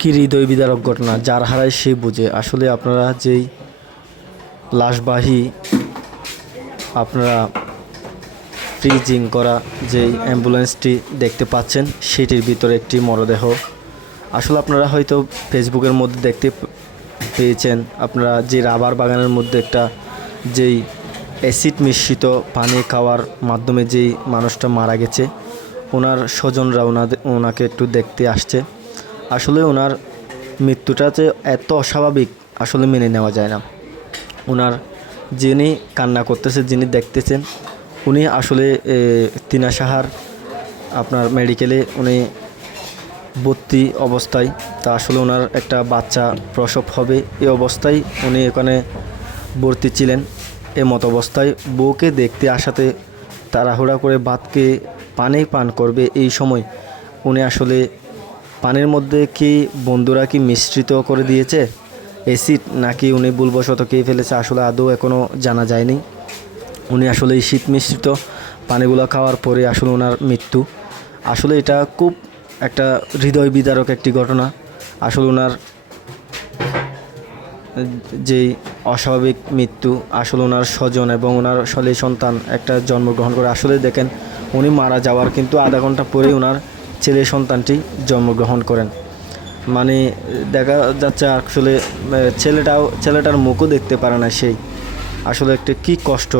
কি হৃদয় বিদারক ঘটনা, যার হারায় সে বুঝে। আসলে আপনারা যেই লাশবাহী আপনারা ফ্রিজিং করা যেই অ্যাম্বুলেন্সটি দেখতে পাচ্ছেন, সেটির ভিতরে একটি মরদেহ। আসলে আপনারা হয়তো ফেসবুকের মধ্যে দেখতে পেয়েছেন, আপনারা যে রাবার বাগানের মধ্যে একটা যেই অ্যাসিড মিশ্রিত পানি খাওয়ার মাধ্যমে যেই মানুষটা মারা গেছে, ওনার স্বজনরা ওনাকে একটু দেখতে আসছে। আসলে ওনার মৃত্যুটা যে এত অস্বাভাবিক আসলে মেনে নেওয়া যায় না। ওনার যিনি কান্না করতেছে, যিনি দেখতেছেন, উনি আসলে তিনা সাহার আপনার মেডিকেলে উনি ভর্তি অবস্থায়। তা আসলে ওনার একটা বাচ্চা প্রসব হবে, এই অবস্থায় উনি এখানে ভর্তি ছিলেন। মতো অবস্থায় বউকে দেখতে আসাতে তাড়াহুড়া করে ভাতকে পানি পান করবে, এই সময় উনি আসলে পানির মধ্যে কি বন্ধুরা কি মিশ্রিত করে দিয়েছে অ্যাসিড, নাকি উনি ভুলবশত খেয়ে ফেলেছে, আসলে আদৌ এখনও জানা যায়নি। উনি আসলে এই শীত মিশ্রিত পানিগুলো খাওয়ার পরে আসলে ওনার মৃত্যু। আসলে এটা খুব একটা হৃদয় বিদারক একটি ঘটনা। আসলে ওনার যেই অস্বাভাবিক মৃত্যু, আসলে ওনার স্বজন এবং ওনার আসলে সন্তান একটা জন্মগ্রহণ করে। আসলে দেখেন, উনি মারা যাওয়ার কিন্তু আধা ঘন্টা পরেই ওনার ছেলে সন্তানটি জন্মগ্রহণ করেন। মানে দেখা যাচ্ছে আসলে ছেলেটার মুখও দেখতে পারে না সেই। আসলে একটা কী কষ্ট,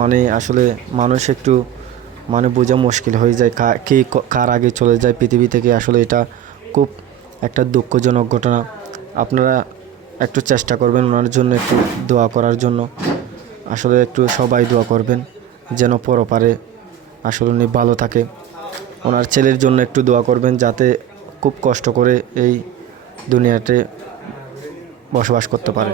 মানে আসলে মানুষ একটু মানে বোঝা মুশকিল হয়ে যায় কে কার আগে চলে যায় পৃথিবী থেকে। আসলে এটা খুব একটা দুঃখজনক ঘটনা। আপনারা একটু চেষ্টা করবেন ওনার জন্য একটু দোয়া করার জন্য। আসলে একটু সবাই দোয়া করবেন যেন পরপারে আসলে উনি ভালো থাকে। ওনার ছেলের জন্য একটু দোয়া করবেন, যাতে খুব কষ্ট করে এই দুনিয়াতে বসবাস করতে পারে।